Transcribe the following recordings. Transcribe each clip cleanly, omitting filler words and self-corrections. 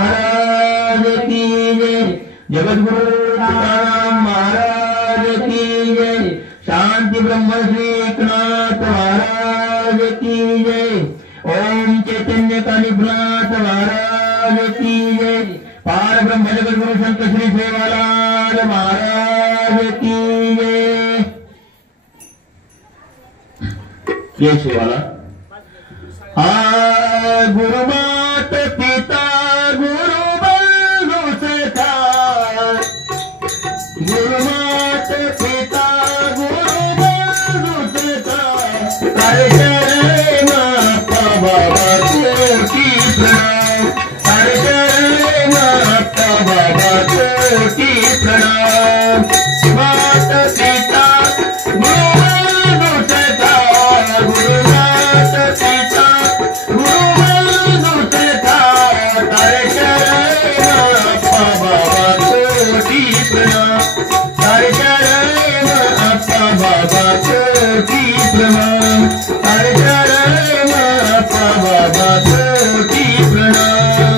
महाराज की जय। जगद्गुरु तुकाराम महाराज की जय। शांति ब्रह्म श्री एकनाथ महाराज की जय। ओम चैतन्य कालीनाथ महाराज की जय। पार ब्रह्म जगद्गुरु संत श्री सेवालाल महाराज की जय। ये सेवालाल गुरु मात पिता गुरु बंधु सखा। गुरु मात पिता गुरु बंधु सखा। हर चरण माता बाबा कोटि प्रणाम। हर चरण माता बाबा कोटि प्रणाम। माता पिता गुरु बंधु सखा। गुरु माता पिता गुरु बंधु सखा। हर चरण माता बाबा कोटि प्रणाम। हर चरण माता बाबा कोटि प्रणाम। हर चरण माता बाबा कोटि प्रणाम।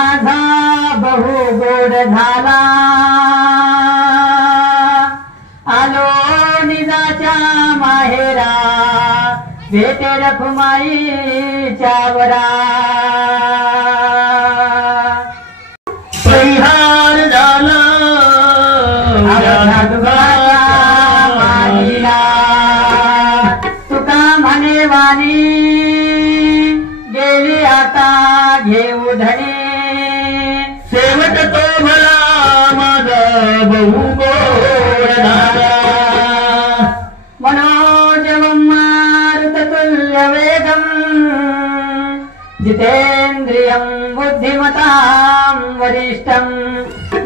माझा बहु गोड झाला आलो निजाच्या माहेरा भेटे रखुमाईच्या वरा परिहार झाला तुका म्हणे वाणी गेली आता घेऊ धणे शेवट तो भला माझा बहु गोड झाला मनोजवं मारुततुल्य वेगं जितेन्द्रियं बुद्धिमतां वरिष्ठं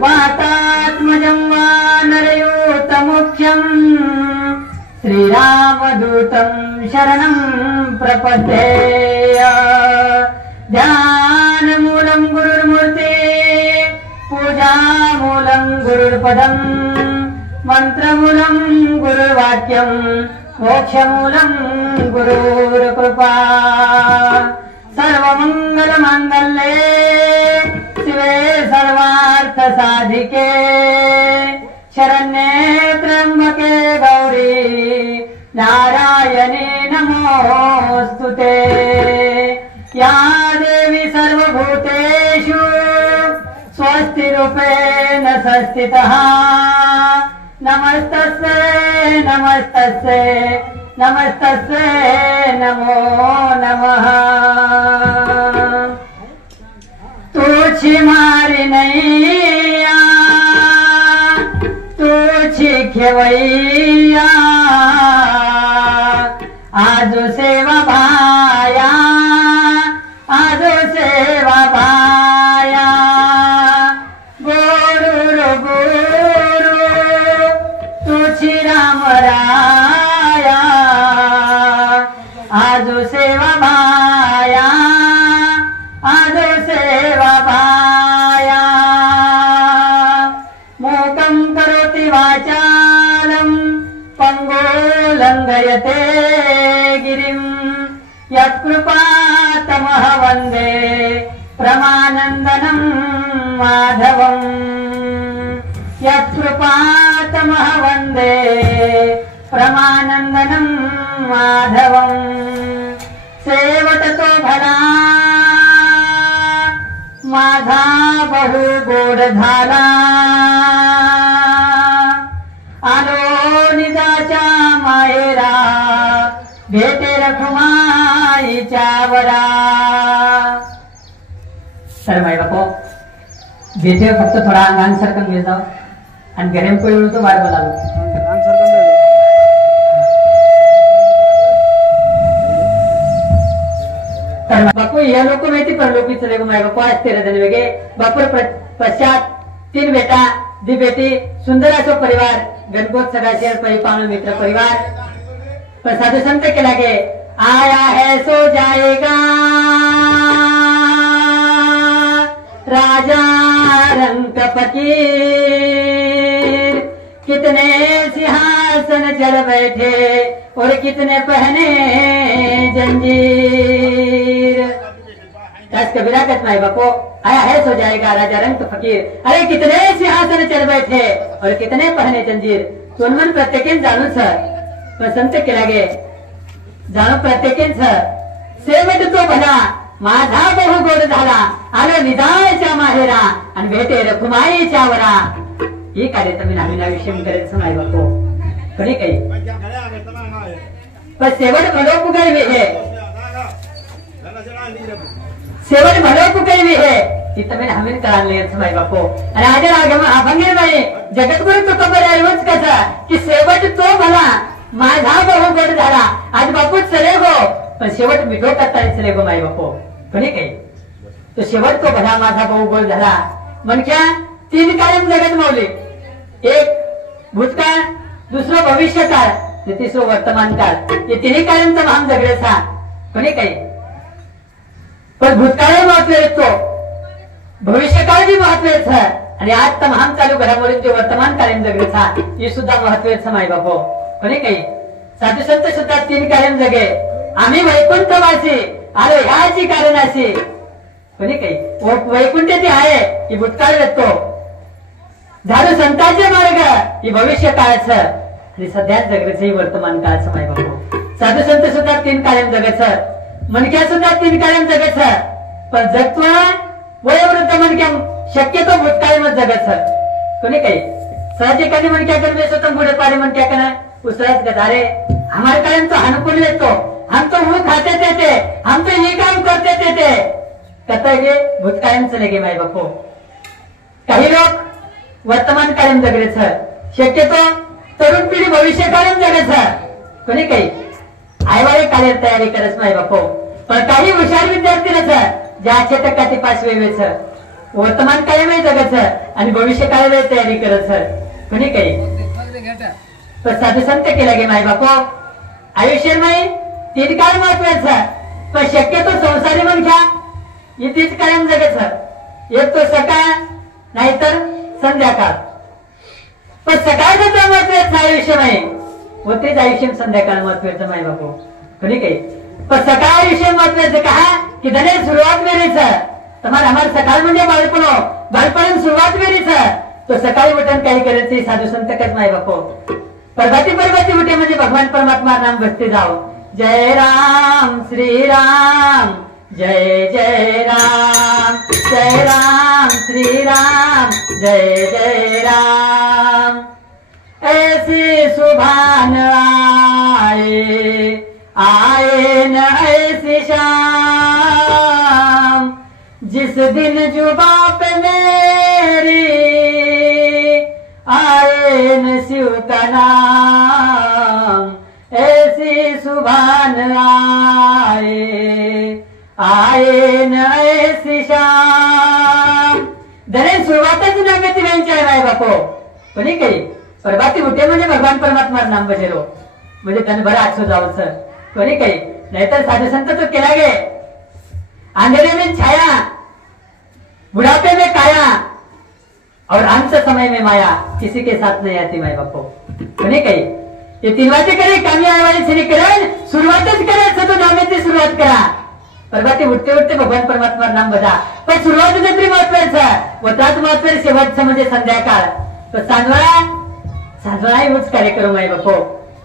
वातात्मजं वानरयूतमुख्यं श्रीरामदूतं शरणं प्रपद्ये ध्यानमूलं गुरुर्मूर्ति पूजामूलं गुरुर्पदं मंत्रमूलं गुरुर्वाक्यं मोक्षमूलं गुरुर्कृपा सर्वमंगलमांगल्ये शिवे सर्वार्थसाधिके शरण्ये त्र्यंबके गौरी नारायणी नमोस्तुते या देवी सर्वभूतेषु स्वस्तिरूपेण संस्थितः नमस्तस्यै नमस्तस्यै नमस्तस्यै नमो नमः तुझी मारी नैया तुझी खेवैया आजो सेवा भाया आजो सेवा भाया गुरु गुरु तुझी राम राया आजो सेवा भाया आजो सेवा भाया मूकं करोति वाचालं पंगुलंघयते गिरिं यत्कृपातमः वन्दे प्रमानन्दनं माधवम् यत्कृपातमः वन्दे प्रमानन्दनं माधवम् सेवटतो भला माझा बहु गोड झाला आलो निजाच्या माहेरा भेटे रखुमाईच्या वरा तर माय बापो भेटे फक्त थोडा अंगान सरकन घेत जाऊ आणि गरम पडलो तो बार बोलालो बापू यह लोग में परलोकी चले गो माय बापू आज 13 दिन वेगे बापुर पश्चात 3 बेटा दी बेटी सुंदर असो परिवार गणगोत सदाशेर परिपालन मित्र परिवार पर साधु संत के लगे आया है सो जाएगा राजा रंग फकीर कितने सिंहासन चढ़ बैठे और कितने पहने जंजीर कबीरा कहता है बापो आया है सो जाएगा राजा रंग फकीर अरे कितने सिंहासन चढ़ बैठे और कितने पहने जंजीर सोनमन प्रत्येक जाणू सर पसंत केला गे जाणू प्रत्येक सर सेवट तो भला माझा बहु गोड झाला आलो निजाच्या माहेरा आणि भेटे रखुमाईच्या वरा ही कार्य तुम्ही नवीन विषय करायचं नाही बापो कधी काही पण शेवट भलो पुगई भी है शेवट भलो पुगई भी है तिथं मी हमीन करायला लिहायचं माय बापो आणि आज रागम अभंगे नाही जगतगुरु तुकोबर ऐवज कसा की शेवट तो भला माझा बहु गोड झाला आज बापू चले गो पण शेवट मिठो करता चले गो माय बापो कोणी काही तो शेवट तो भला माझा बहु गोड झाला म्हणजे 3 कायम जगत मावले एक भूतकाळ दुसरं भविष्यकाळ तिसरं वर्तमान काळ हे 3 कायमचा महान जगण्याचा कोणी काही पण भूतकाळ महत्व येतो भविष्यकाळ बी महत्वाचं आहे आणि आज तर महान चालू घडामोडी जे वर्तमान कायम जगण्याचा हे सुद्धा महत्वाचं माय बापो कोणी काही साधू संत सुद्धा 3 कायम जगे आम्ही वैकुंठवासी आलो ह्याची कारण अशी कोणी काही वैकुंठ आहे ही भूतकाळ येतो झालं संतांचे मार्ग ही भविष्य काळाचं आणि सध्या जगायचं वर्तमान काळाचं माय बापू साधू संत सुद्धा 3 कायम जगायचं मनक्या सुद्धा 3 कायम जगायचं पण जगत्व वयोवृद्ध मनक्या शक्यतो भूतकाळीमध्ये जगायचं कोणी काही सहज एखादी मनक्या करवे स्वतः पुढे पारी मनक्या का नाही उसराच का अरे हमारे कायम तो अनुकूल येतो हम तो वो खाते थे हम तो ये काम करते थे कथा गे भूतकाळम चले गे माय बापू काही लोक वर्तमान कायम जगायचं शक्यतो तरुण पिढी भविष्य कायम जगायचं कोणी काही आईवाळे कार्य तयारी करत माय बापू पण काही हुशार विद्यार्थी ज्या 8% 5 वेळेचं वर्तमान कायमही जगायचं आणि भविष्य कायम तयारी करायचं कोणी काही तर साधू संत केला गे माय बापू आयुष्यामध्ये 3 काळ महत्वाचं पण शक्यतो संसारी म्हणख्या इथेच कायम जगायचं एक तो सकाळ नाहीतर संध्याकाळ पण सकाळ सुद्धा महत्वाचं आयुष्यमध्ये व तेच आयुष्य संध्याकाळ महत्वाचं माय बापू कोणी काही पण सकाळ आयुष्य महत्वाचं का की धने सुरुवात वेळेचं तुम्हाला हमारे सकाळ म्हणजे बालपण सुरुवात वेळेचं तो सकाळी उठून काही करायचं साधू संत कच माय बापू पर्वती उठे म्हणजे भगवान परमात्मा नाम बसते जाओ जय राम श्री राम जय जय राम श्री राम जय जय राम ऐसी सुभान आए न ऐसी शाम जिस दिन जुबां पे मेरी आए न शिव का नाम ऐसी सुभान आए न ऐसी शाम धने सुरुवातच नव्हती त्यांच्या माय बापो कोणी काही प्रभाती उठे म्हणजे भगवान परमात्मा नाम बजेरो म्हणजे त्याने बरं आठवं जावं कोणी काही नाहीतर साधू संत तो केला गे अंधेरे में छाया बुढ़ापे में काया और अंत समय में माया किसी के साथ नहीं आती माय बापो कोणी काही ये 3 वाजे करे कामी आय वाली श्री करेल सुरुवातच करायचं तो नामेची सुरुवात करा प्रभाती उठते भगवान परमात्मा नाम बजा पण सुरुवात तरी महत्वाचं व त्याच महत्वाचं शेवटचं म्हणजे संध्याकाळ तो सांजवाळा यूज कार्यक्रम माय बापो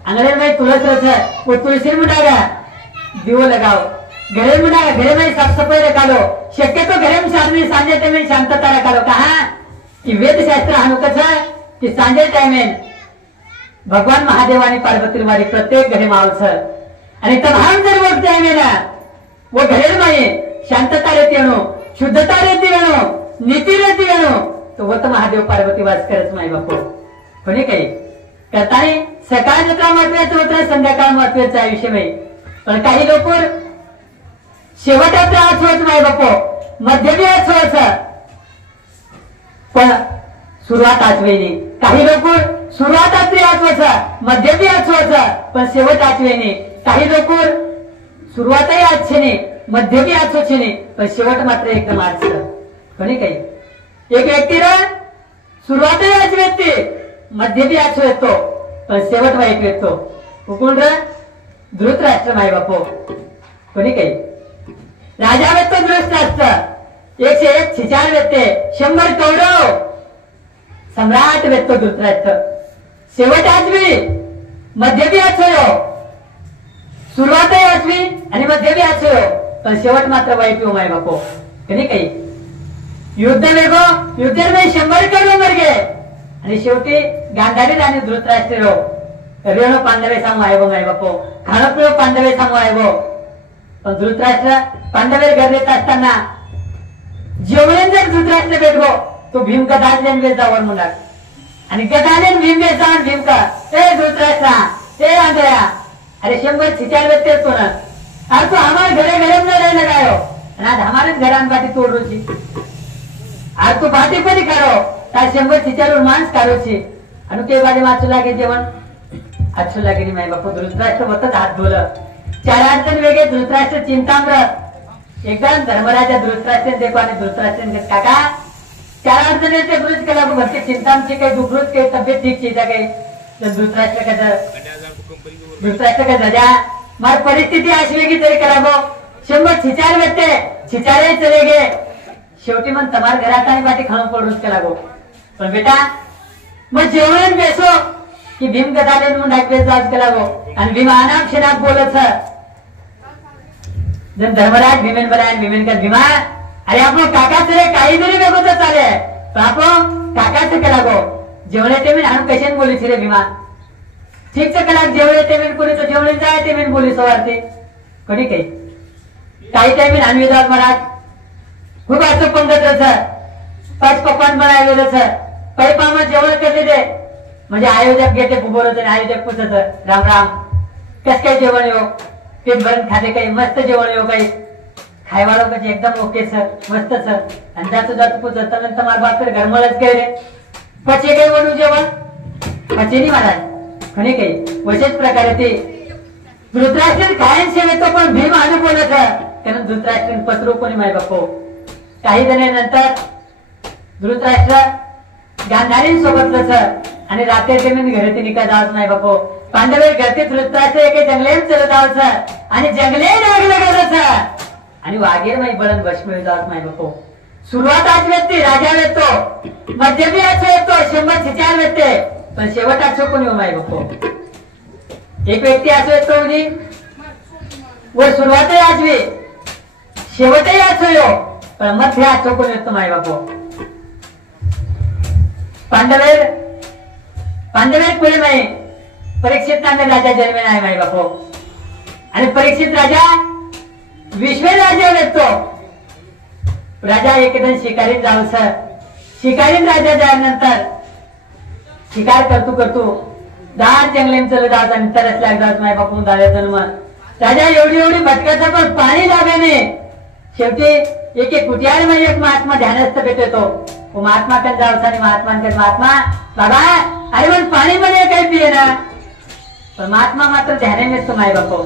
अंगड़े में तुलस रच वो तुलसी मुडागा दिवो लगाओ घरे मुडागा घरे में साफ सफाई रखा लो शक्यतो घरे में सांजे में शांतता रखा लो कहा कि वेद शास्त्र हानुकच की सांजे टाइमेन भगवान महादेव आणि पार्वती वारी प्रत्येक घरे मावच आणि तमाम जर वक्त टाइमेन वो घरे में शांतता रहती अणु शुद्धता रहती अणु नीति रहती अणु तो वो तो महादेव पार्वती वास करत माय बापू कोणी काही करताना सकाळ जत्रा महत्वाचं होतं संध्याकाळ महत्वाचं आयुष्यमध्ये पण काही लोक शेवटाचा आठवत माय बापो मध्यमी आठवायचं पण सुरुवात आठवेनी काही लोक सुरुवात आठवायचं मध्यमी आठवायचं पण शेवट आठवेनी काही लोक सुरुवातही आठशेने मध्यमी आठवशेने पण शेवट मात्र एकदम आठवत कोणी काही एक व्यक्तीला सुरुवातही आठवते मध्य भी आठव येतो पण शेवट वाईट येतो कोण रे धृतराष्ट्र माय बापो कोणी काही राजा वेतो धृतराष्ट्र 101 छिचार वेते 100 कौरव सम्राट वेतो धृतराष्ट्र शेवट आठवी मध्य भी आठवयो सुरुवातही आठवी आणि मध्य भी आठवयो पण शेवट मात्र वाईट माय बापो कोणी काही युद्ध वेगो युद्ध में 100 कौरव मर गए आणि शेवटी गांधारी आणि धृतराष्ट्र रेणू पांडवे सामू आहे माय बापो खाणपिळ पांडवे सामू आहे पण धृतराष्ट्र पांडवे घर येत असताना जेवढे जर धृतराष्ट्र भेटलो तो भीम गदाने जावर म्हणणार आणि गदाने भीम जाऊन भीम का ए धृतराष्ट्रा ए आंधळ्या अरे 100 छिचार व्यक्ती असतो ना अरे तो हमारे घरे घरे में रहने लगायो आणि आज हमारे घरान बाटी तोड़ रोची आज तो बाटी पण करो तार 100 छिचार मांस काढो छी आणि ते बाजू वाचू लागे जेवण अच्छू लागेली माय बापू धृतराष्ट्र होतच हात धुलं 4 अडचण वेगळे धृतराष्ट्र चिंताम्र एकदा धर्मराजा धृतराष्ट्र देखो आणि धृतराष्ट्र काका 4 अडचणीचे ब्रुज केला भरते चिंतामची काही दुखरूच काही तब्येत ठीक चीजा काही धृतराष्ट्र का धृतराष्ट्र का राजा मार परिस्थिती अशी वेगळी तरी करावं शंभर छिचार भेटते छिचारे चले गे शेवटी मग तमार घरात आणि बाटी खाऊन पडूच केला गो पण बेटा मग जेवण बेसो की भीम कथाले म्हणून डाकवेच आज केला गो आणि भीम आनाप शेनाप बोलत जन धर्मराज भीमेन बनाय भीमेन का भीमा अरे आपण काकाच रे काही जरी वेगळं तर चाले पण आपण काकाच केला गो जेवण येते मी आणून कशाने बोलीस रे भीमा ठीक से कलाक जेवण येते मी कोणी तो जेवण जाय ते मी बोली सवारते कोणी काही टाइम आणवी जात महाराज खूप असं पंगत पाच पकवान बनायलेलं काही पामा जेवण करले ते म्हणजे आयोजक घेते बोलत आयोजक पुसत राम राम कस काय जेवण येऊ पेट भरून खाते काही मस्त जेवण येऊ काही खायवाळो म्हणजे एकदम ओके सर मस्त सर आणि जातो जातो पुसत नंतर मला बाप घरमळच काय रे पचे काही बनू जेवण पचे नाही महाराज खणी काही वशेच प्रकारे ते धृतराष्ट्र कायम सेवेतो पण भीम आणू बोलत त्यानं धृतराष्ट्र पत्रो कोणी माय बापो काही जणांनंतर धृतराष्ट्र गांधारी सोबतलं सर आणि रात्री जमीन घरी ते निका जात नाही बापो पांडवे घरते धृतराष्ट्र एके जंगलेत चलत आहोत सर आणि जंगले लागलं गेलं सर आणि वाघेर माई बळन वशमेळ जात नाही बापो सुरुवात आज व्यक्ती राजा येतो मध्यमी आज येतो 100 व्यक्ती पण शेवट आज कोणी हो माई बापो एक व्यक्ती असो येतो उदी व सुरुवातही आजवी शेवटही असो यो पण मध्ये आज कोणी येतो माई बापो पांडवेर पुढे माई परीक्षित नामे राजा जन्मे नाही माई बापो आणि परीक्षित राजा विश्वे राजा येतो राजा एकदम शिकारीत जाऊ सर शिकारीत राजा जायनंतर शिकार करतो दार जंगलेम चल जात आणि तरच लाग जात माय बापू दादा जन्म राजा एवढी भटकायचं पण पाणी लागाने शेवटी एक कुटियाळ मध्ये एक महात्मा ध्यानस्थ भेटतो वो महात्मा कन जाऊ आणि महात्मा बाबा अरे पण पाणी मध्ये काही पिये ना पण महात्मा मात्र ध्याने नसतो माय बापू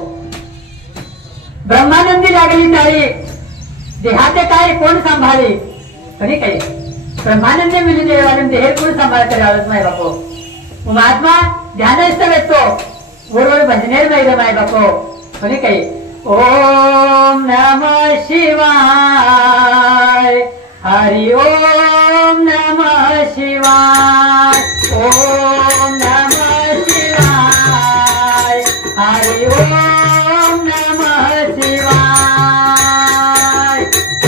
ब्रह्मानंदी लागली तारी देहाते काय कोण सांभाळे कधी काही ब्रह्मानंद मिळून देवानंद हे कोण सांभाळ करावंच माय बापू महात्मा ध्यानस्थ भेटतो बरोबर भजनेर नाही माय बापू कधी काही ओम नमः शिवाय हरि ओम नमः शिवाय ओम नमः शिवाय हरि ओम नमः शिवाय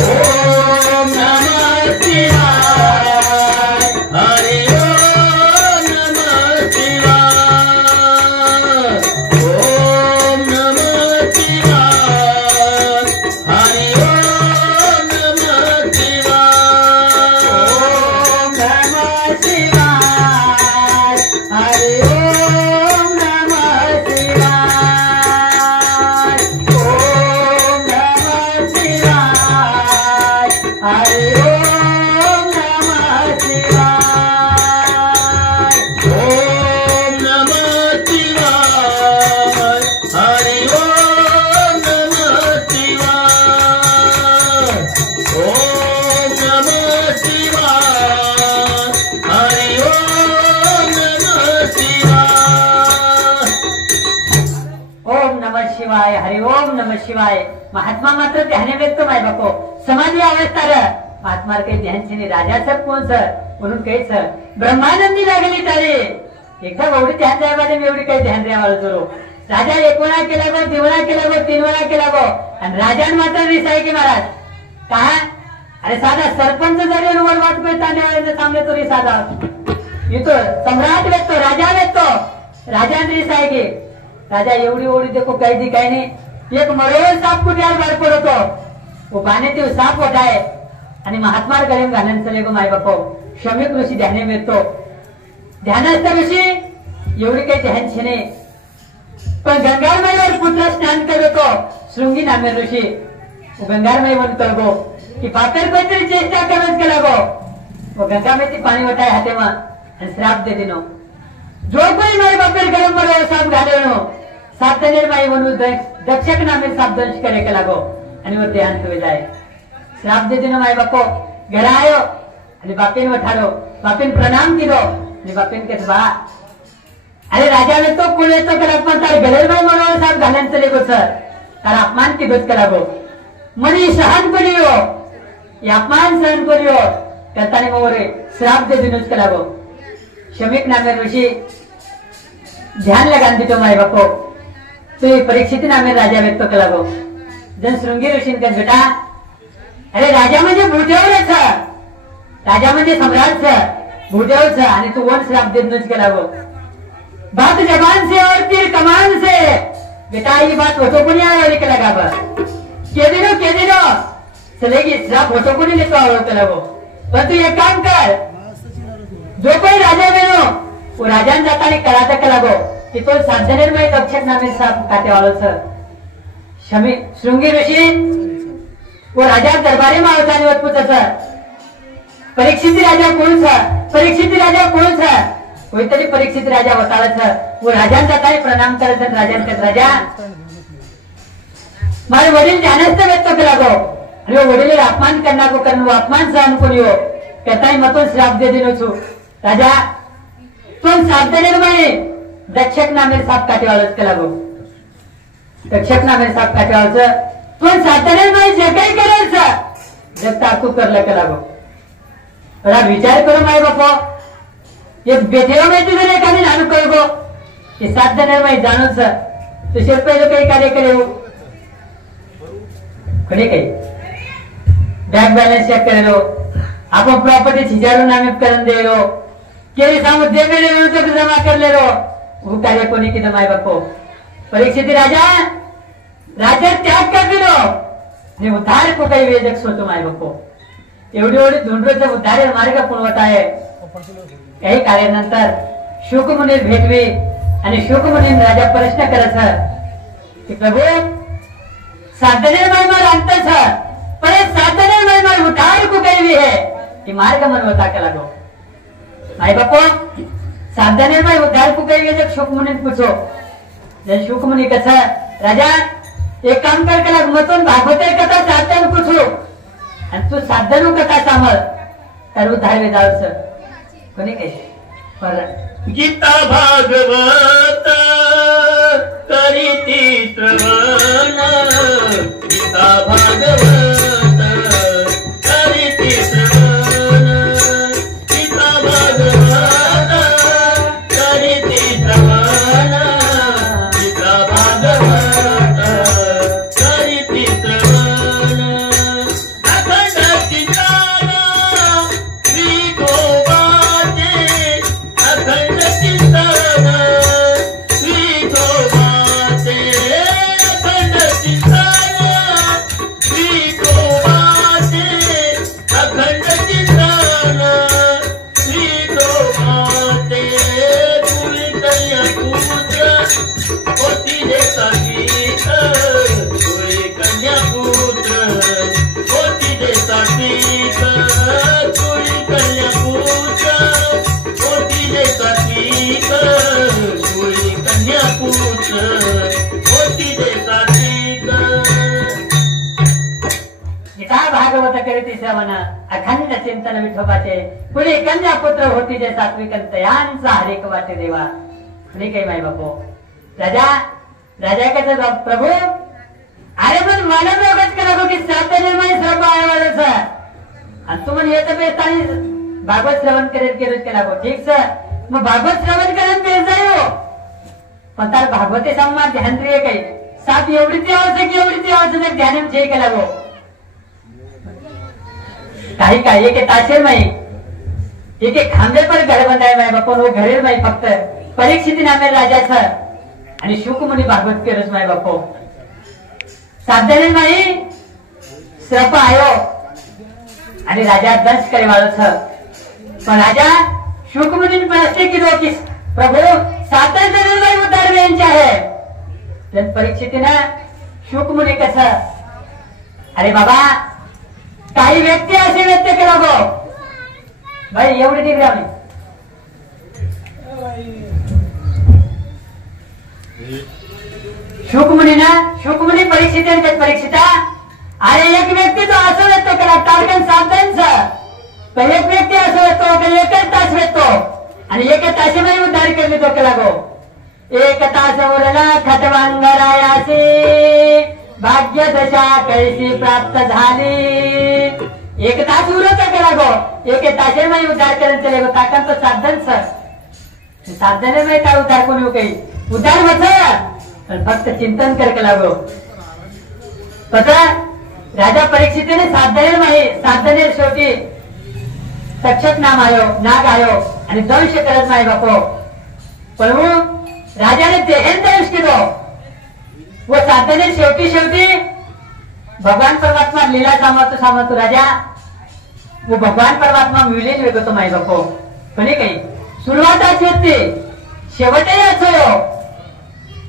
ओम नमः शिवाय हरि ओम नमः शिवाय ओम नमः शिवाय हरि ओम नमः शिवाय ओम नमः शिवाय हरि ओम नमः शिवाय ओम नमः शिवाय हरि ओम नमः शिवाय ओम नमः शिवाय हरि ओम नमः शिवाय ओम नमः शिवाय हरि ओम नमः शिवाय ओम नमः शिवाय हरि ओम नमः शिवाय महात्मा मात्र ध्याने व्यक्त माय बापो समाधी अवस्था र महात्मा काही ध्यान छे राजा सर कोण सर म्हणून काही सर ब्रह्मानंदी लागली तारे एकदा एवढी ध्यान द्यायला एवढी काही ध्यान द्यावा करू राजा 1 वेळा केला गो 2 वेळा केला गो 3 वेळा केला गो आणि राजान मात्र रिसाय की महाराज का अरे साधा सरपंच जरी वर वाटतोय तांड्याला सामने तो रिसादा येतो सम्राट व्यक्तो राजा व्यक्तो राजान रिसाय की राजा एवढी देखो काही दी काही नाही एक मरोळ साप कुठे बाहेर पडतो वो पाने ते साप उठाय आणि महात्मा गरम घालन चले गो माय बापो शमिक ऋषी ध्याने मिळतो ध्यानस्थ ऋषी एवढी काही ध्यान छे पण गंगारमयवर पुत्र स्नान करतो शृंगी नामे ऋषी गंगारमय म्हणतो गो की पाकर काहीतरी चेष्टा करत गेला गो वो गंगामय ती पाणी वटाय हाते मा आणि श्राप दे दिनो जो कोई माय बापेर गरम मरो साप घालेनो साप तनेर माई म्हणून दक्षक नामे साप दंश करे के लागो आणि वर ध्यान तो जाय श्राप दे दिनो माय बापो घरा आयो आणि बापेन वठारो बापेन प्रणाम किदो आणि बापेन के बा अरे राजा ने तो कोण येतो करा पण तार गलेर माई म्हणून साप घालन चले गो सर तार अपमान की गोत करा गो मनी सहन करियो ये अपमान सहन करियो करतानी मोरे श्राप दे दिनुच कलागो शमिक नामे ऋषि ध्यान लगान दितो माय बापो तो परीक्षित नामे राजा व्यक्त कलागो जन श्रृंगी ऋषींका बेटा अरे राजा म्हणजे भूदेवच राजा म्हणजे सम्राट भूदेवच आणि तू वन श्राप देनुच कलागो बात जबान से और तीर कमान से बेटा ये बात होतो कोणी आया लिख लगा बा के दिनो चलेगी श्राप होतो कोणी लेतो आवो कलागो पर तू एक काम कर जो कोई राजा बनो वो राजान जातानी कळाता कलागो की तो साधनेरमय तक्षक नामे श्राप काटे वाळो शमी श्रृंगी ऋषी वो राजा दरबारी में आवतानी वतपुत परीक्षित राजा कोण कोणतरी परीक्षित राजा वताळच वो राजांचा काय प्रणाम करत राजांचा राजा मारे वडील ध्यानस्थ व्यक्त कलागो आणि वडील अपमान करना को करनो अपमान सहन करियो कहताई मतों श्राप दे दिनो छु राजा तुम साधनेर में दक्षक नामे श्राप काटे वाळच कलागो दक्षक नामे श्राप काटे वाळच तुम साधनेर में जे काही करेल जब ताकू करला कलागो थोड़ा विचार करो माय बापो ये बेठेवा में तुझे एखादी नानू करगो ये साधनेर में जाणून तो शेर पहिले काही कार्य करे हो खडे काही बँक बॅलन्स चेक करेलो आपण प्रॉपर्टी छिजारू नामे करून देलो केरी सामू दे मेरे तो जमा कर ले रो वो कार्य कोणी की माय बापो परीक्षित राजा त्याग कर दिलो ने उद्धार को काही वेदक सोतो माय बापो एवढी धुंडरोचा उद्धार मार्ग पुनवत आहे काही कार्यानंतर शुकमुनी भेटवी आणि शुकमुनी राजा प्रश्न करत की प्रभु साधने महिमा अंत पर साधने महिमा उद्धार को कही है कि मार्ग मनवता का लगो माय बापो साधने में उद्धार को कही जब शुकमुनी पूछो जब शुकमुनी कसा राजा एक काम कर के लग मतों भागवते कथा साधन पूछो आणि तू साधनू कथा सांभाळ तर उद्धार वेदावच कोणी काही गीता भागवत करीती श्रवण गीता भागवत करीती श्रवण गीता भागवत करीती श्रवण गीता भागवत करीती श्रवण अखंड चिंतन श्री गोवाते अखंड चिंतन श्री गोवाते अखंड चिंतन श्री गोवाते अखंड चिंतन श्री गोवाते तुरी कन्या पुत्र होती रे सखीत तुरी कन्या पुत्र होती रे सखीत तुरी कन्या पुत्र होती रे सखीत तुरी कन्या पुत्र होती रे सखीत गीता भागवत करीती श्रवण अखंड चिंतन विठोबाचे कुणी कन्या पुत्र होती जे सात्विक यांचा हरेक वाटे देवा कुणी काही माय बापो राजा कहते प्रभु अरे पण मला दोघच करा की साधने में श्रम आयवाळच आणि तू म्हण येत बेस्तानी भागवत श्रवण करेल केलं केला गो ठीक सर मग भागवत श्रवण करेल बेस जायो पण तार भागवते सम्मा ध्यान रे काही साथ एवढी ती आवश्यक ध्यान छे केला गो काही काय एक ताशेर माई एक खांबे पर घर बंधाय माय बापा वो घरेर माई फक्त परीक्षित नामे राजाचं आणि शुकमुनी भागवत केलंच माय बापो साधने माई श्रप आयो आणि राजा दंश करे वाळो छ पण राजा शुकमुनी प्रश्न केलो की प्रभु साधन जरूर माई उद्धार वेंचे आहे जन परीक्षितीने शुकमुनी कसं अरे बाबा काही व्यक्ती असे व्यक्त केला गो भाई एवढी डिग्री शुकमुनी परीक्षिता अरे एक व्यक्ती तो असं व्यक्त केला तारकन साधनच एक व्यक्ती असं व्यक्तो एकच तास व्यक्तो आणि एक तासामध्ये उद्धार केली तो केला गो एक तास उरला खटवांगरायासी भाग्य दशा कैसी प्राप्त झाली एक तास उरत करा गो एक तासे में उद्धार करन चले गो ताकन तो साधन सर साधने में काय उद्धार कोणी काही उद्धार होत फक्त चिंतन करके लागो पता राजा परीक्षितीने साधने शेवटी तक्षक नाग आयो आणि दंश करत नाही बापो पण राजाने देहेन दंश केलो वो साधने शेवटी भगवान परमात्मा लीला सामर्थ्य राजा वो भगवान परमात्मा विलीन वेगो तो माई बापो कोणी काही सुरुवात अशी होती शेवटही असो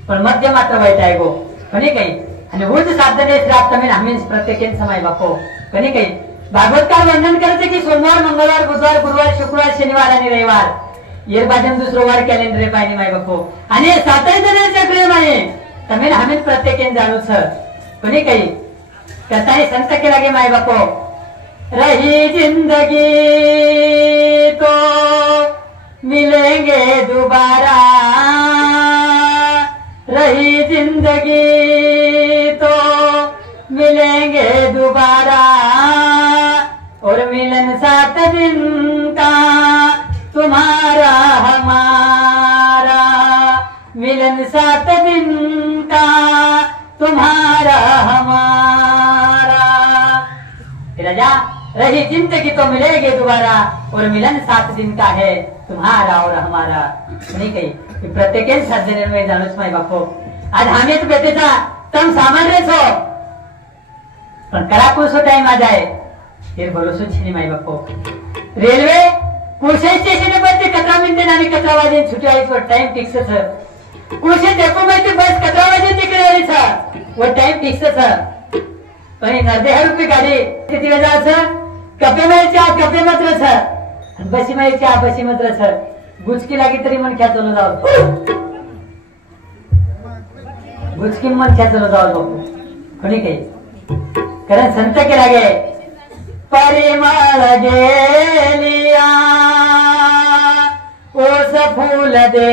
पण मध्य मात्र वाईट आहे गो कोणी काही आणि होच साधने प्राप्त में आम्ही प्रत्येक समय बापो कोणी काही भागवतकार वर्णन करते की सोमवार मंगळवार बुधवार गुरुवार शुक्रवार शनिवार आणि रविवार येर बाजन दुसरो वार कॅलेंडर पाहिजे माय बापो आणि सातही जणांच्या प्रेम आहे तमें हमें प्रत्येक जाणू सर कोणी काही कथाही संत के लगे माय बापो रही जिंदगी तो मिलेंगे दोबारा रही जिंदगी तो मिलेंगे दोबारा और मिलन 7 दिन का तुम्हारा हमारा मिलन 7 दिन का तुम्हारा हमारा राजा रही जिंदगी तो मिलेगी दोबारा और मिलन 7 दिन का है तुम्हारा और हमारा नहीं कही प्रत्येक साधने में जाणूच माय बापो आज हमें बेटेचा तम सामान्य छो पण करा कुसो टाइम आ जाए फिर भरोसो छीनी माय बापो रेल्वे कुर्से स्टेशन पर ते 17 मिनिटे आणि 17 वाजे छुट्टी आईच टाइम फिक्स छ कुर्से देखो मैं ते बस 17 वाजे निकले रही था वो टाइम फिक्स था पण 90 रुपये गाडी किती वेळा छ कपे में चा कपे मात्र छ बसी में चा बसी मात्र छ गुचकी लागी तरी मन क्या चलो जाओ गुचकी मन क्या चलो जाओ बापू कोणी काही कारण संत के लागे परिमळ गेलिया ओस फूल दे